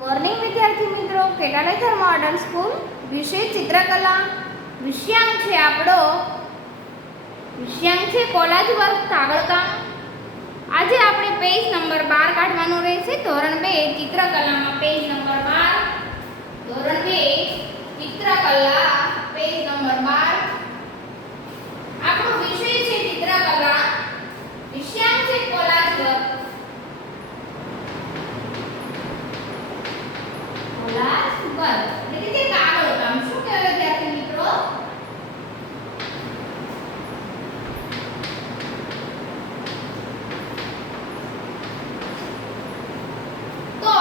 Morning વિદ્યાર્થી મિત્રો. કેટાલેથર modern school વિષય ચિત્રકલા. વિષયાંક છે આપણો. વિષયાંક છે કોલાજ વર્ક કાગળકામ આજે આપણે પેજ નંબર બાર કાઢવાનું રહેશે. ધોરણ બે, ચિત્રકલામાં પેજ નંબર બાર. ધોરણ બે, ચિત્રકલા પેજ નંબર બાર. આપણો વિષય છે ચિત્રકલા. વિષયાંક છે કોલાજ વર્ક કોલાજ વર્ક એટલે કે કાગળ કામ શું કહેવાય વિદ્યાર્થી મિત્રો તો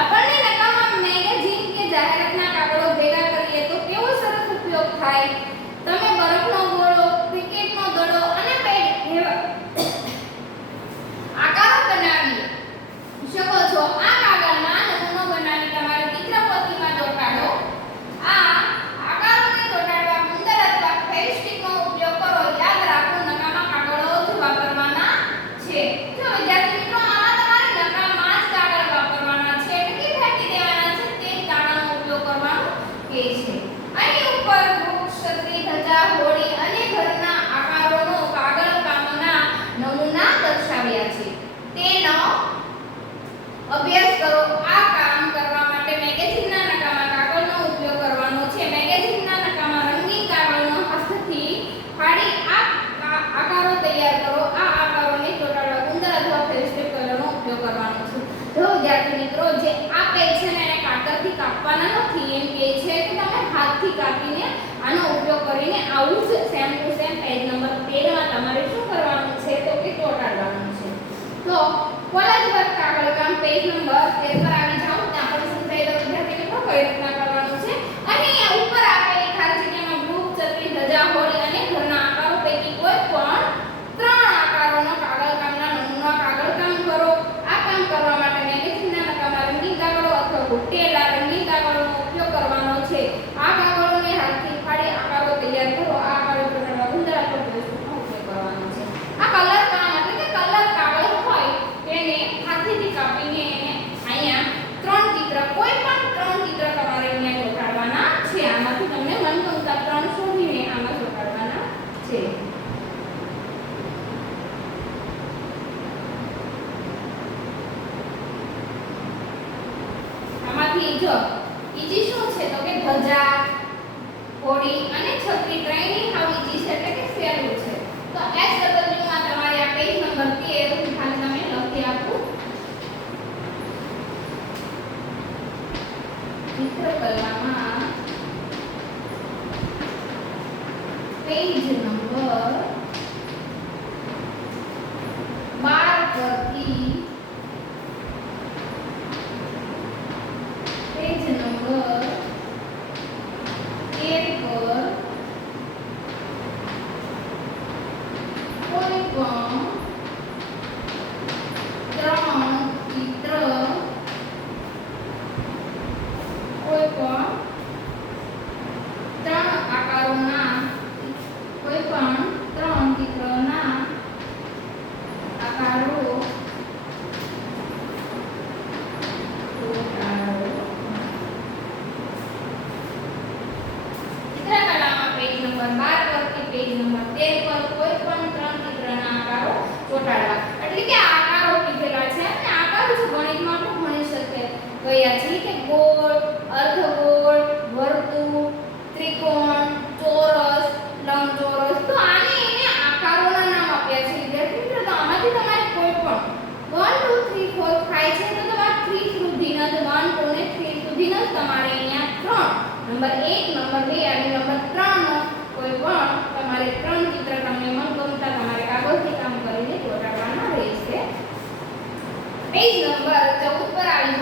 આપણને નકામા મેગેઝિન કે જાહેરાતના કાગળો ભેગા કરીએ તો કેવો સરસ ઉપયોગ થાય તમે બરફનો ગોળો ક્રિકેટનો દડો અને બેટ જેવા આકારો બનાવી શકો છો આ કાગળના નમૂનો બનાવી તમારી ચિત્રપોથીમાં ચોંટાડો આ આકારોને ચોંટાડવા ગુંદર અથવા ફેવિસ્ટિકનો ઉપયોગ કરો યાદ રાખો નકામા કાગળો જ વાપરવાના છે જો વિદ્યાર્થી મિત્રો આમાં તમારે નકામા જ કાગળ વાપરવાના છે એટલે કે ફેંકી દેવાના છે તે જ કાગળનો ઉપયોગ કરવાનો કે છે અહીં ઉપર વૃક્ષ છત્રી ધજા હોડી અને ઘરના આકારોનો કાગળ કામના નમૂના દર્શાવ્યા છે તેનો અભ્યાસ કરો. આ કામ કરવા માટે મેગેઝિનના નકામા કાગળનો ઉપયોગ કરવાનો છે. મેગેઝિનના નકામા રંગીન કાગળનો હસ્તથી ફાડી આ આકારો તૈયાર કરો. આ આકારોને ચોટાડવા ગુંદર અથવા ફેવિસ્ટિક કલરનો ઉપયોગ કરવાનો છે. જો વિદ્યાર્થી મિત્રો, જે આ પેજ છે ને એને કાગળથી કાપવાના નથી, એમ કહે છે કે તમે હાથથી કાપીને આનો ઉપયોગ કરીને આવું જ same to same page number 13 માં તમારે શું કરવાનું છે તો કે ચોટાડવાનું છે. તો કોલેજ વર્ક કાગળ કામ પેજ નંબર 13 પર આવી જાઓ ત્યાં પર સમજાઈ દો વિદ્યાર્થી મિત્રો કઈ રીતના કરવાનું છે અને અહીંયા ઉપર આપેલી ખાલી જગ્યામાં ગ્રુપ ચક્રી ધજા હોડી અને ઘરના આકારો પૈકી કોઈ પણ ત્રણ આકારોનો કાગળ કામના નમૂના કાગળ કામ કરો આ કામ કરવા માટે મેગેઝિનના નકામા રંગીન કાગળો અથવા ઘૂંટેલા રંગીન કાગળોનો ઉપયોગ કરવાનો છે આ કાગળોને હાથથી ફાડી આકારો તૈયાર કરો આ આકારો ચોટાડવા ગુંદર અથવા પેસ્ટનો ઉપયોગ કરવાનો છે આ કલર કામ એટલે કે કલર કાગળ હોય તેને હાથેથી કાપીને એને અહીંયા ત્રણ ચિત્ર કોઈ પણ ત્રણ ચિત્ર તમારે અહીંયા ચોટાડવાના છે આમાંથી તમને મનગમતા ત્રણ શોધીને આમાં ચોટાડવાના છે આમાંથી જો ઈજી શું છે તો કે ધજા હોડી અને છત્રી ત્રણેયની હાવ ઈજી છે એટલે કે સહેલું છે તો SW માં તમારે આ પેજ નંબર 13 હું ખાલી તમને લખી આપું ચિત્રકલામાં પેજ નંબર 12 પરથી પેજ નંબર 13 પર કોઈ પણ ત્રણ ચિત્ર કોઈ પણ ત્રણ આકારોના કોઈ પણ ત્રણ ચિત્રોના આકારો ચોટાડો. ચિત્રકલામાં પેજ નંબર 12 પરથી પેજ નંબર 13 પર કોઈ પણ ત્રણ ચિત્રના આકારો ચોટાડવા એટલે કે આ આકારો કીધેલા છે અને આકારો જો ગણિતમાં પણ ભણી શકે કયા છે? કે ગોળ, અર્ધગોળ, વર્તુળ, ત્રિકોણ, ચોરસ, લંબચોરસ. તો આને એને આકારોના નામ આપ્યા છે, વિદ્યાર્થી મિત્રો. તો આમાંથી તમારે કોઈ પણ 1 2 3 4 થાય છે, તો તમારે 3 સુધીના જ 1 2 ને 3 સુધીના તમારે અહીંયા ત્રણ. નંબર 1 નંબર 2 અને નંબર 3 નો કોઈ પણ તમારે ત્રણ ચિત્ર તમને મનગમતા તમારે કાગળથી કામ કરીને ચોટાડવાના રહેશે. પેજ નંબર 14 પર આવી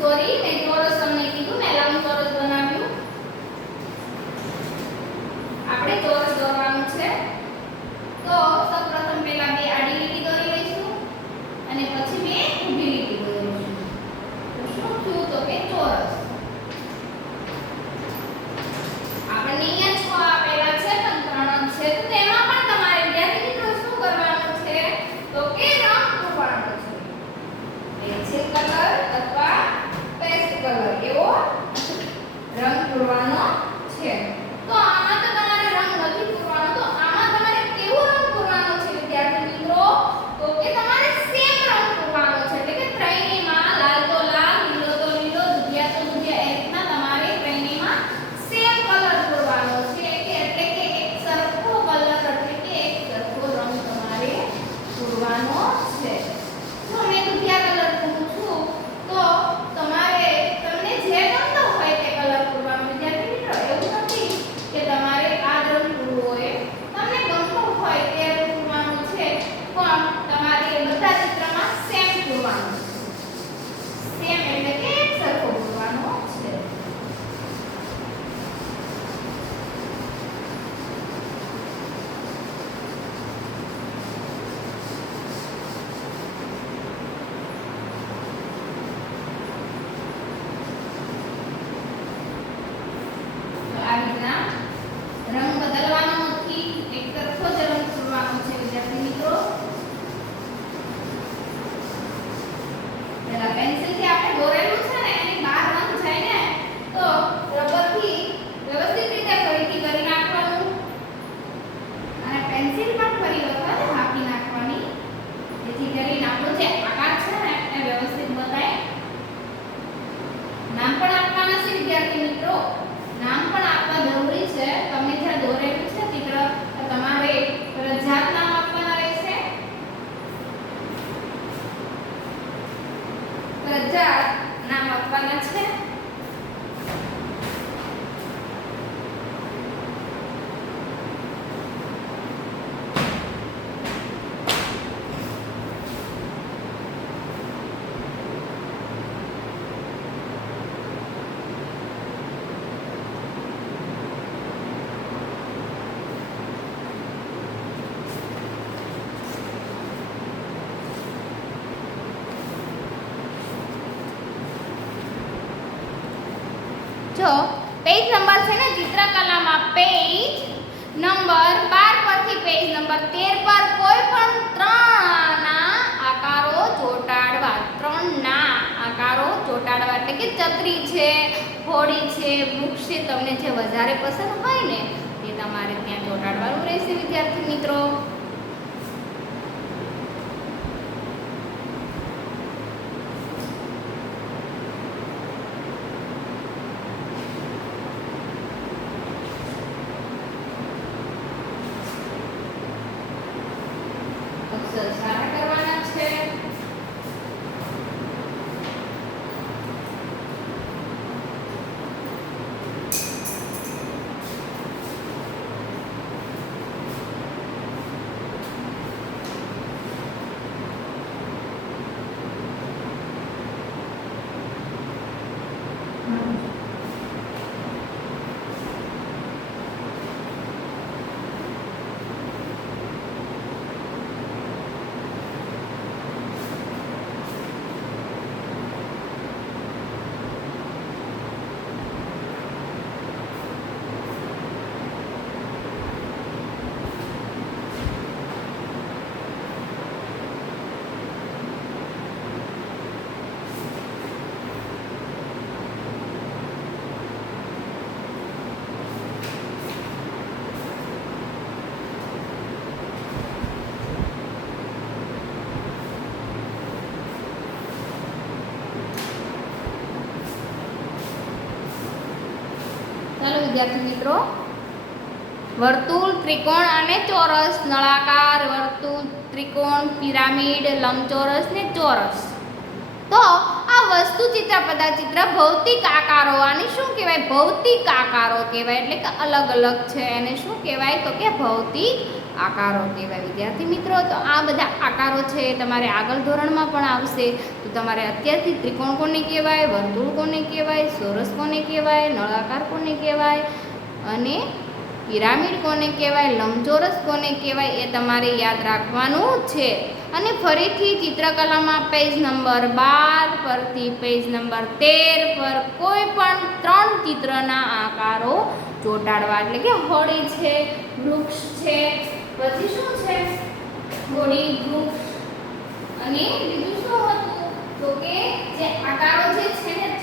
સોરી, મેં ચોરસ તમને કીધું ને ચોરસ બનાવ્યું. આપણે ચોરસ દોરવાનું છે. તો સૌપ્રથમ પહેલા બે આડી લીટી દોરી લઈશું અને પછી બે ઊભી લીટી દોરીશું. શું થયું તો કે ચોરસ. વિદ્યાર્થી મિત્રો, નામ પણ આપવા જરૂરી છે. તમે જ્યાં દોરેલું છે ચિત્ર તમારે ફરજિયાત નામ આપવાના રહેશે. ફરજિયાત નામ આપવાના છે. પેજ નંબર છે ને ચિત્રકલામાં પેજ નંબર, બાર પરથી પેજ નંબર તેર પર કોઈ પણ ત્રણના આકારો ચોંટાડવા, ત્રણના આકારો ચોંટાડવા એટલે કે ચતરી છે, હોડી છે, વૃક્ષ છે, તમને જે વધારે પસંદ હોય ને તે તમારે ત્યાં ચોંટાડવાનું રહેશે વિદ્યાર્થી મિત્રો અક્ષર સારા કરવાના છે ચાલો વિદ્યાર્થી મિત્રો. વર્તુળ, ત્રિકોણ અને ચોરસ. નળાકાર, વર્તુળ, ત્રિકોણ, પિરામિડ, લંબચોરસ ને ચોરસ. તો આ વસ્તુ ચિત્ર પદાચિત્ર ભૌતિક આકારો આની શું કહેવાય? ભૌતિક આકારો કહેવાય. એટલે કે અલગ અલગ છે. એને શું કહેવાય? તો કે ભૌતિક આકારો કહેવાય વિદ્યાર્થી મિત્રો. તો આ બધા આકારો છે તમારે આગળ ધોરણમાં પણ આવશે. તો તમારે અત્યારથી ત્રિકોણ કોને કહેવાય, વર્તુળ કોને કહેવાય સોરસ કોને કહેવાય, નળાકાર કોને કહેવાય અને પિરામિડ કોને કહેવાય, લંબચોરસ કોને કહેવાય એ તમારે યાદ રાખવાનું છે. અને ફરીથી ચિત્રકલામાં પેજ નંબર બાર પરથી પેજ નંબર તેર પર કોઈ પણ ત્રણ ચિત્રના આકારો ચોંટાડવા. એટલે કે હોળી છે, વૃક્ષ છે પછી શું છે? બોડી વૃક્ષ અને બીજું શું હતું? તો કે જે આકારો જે છે ને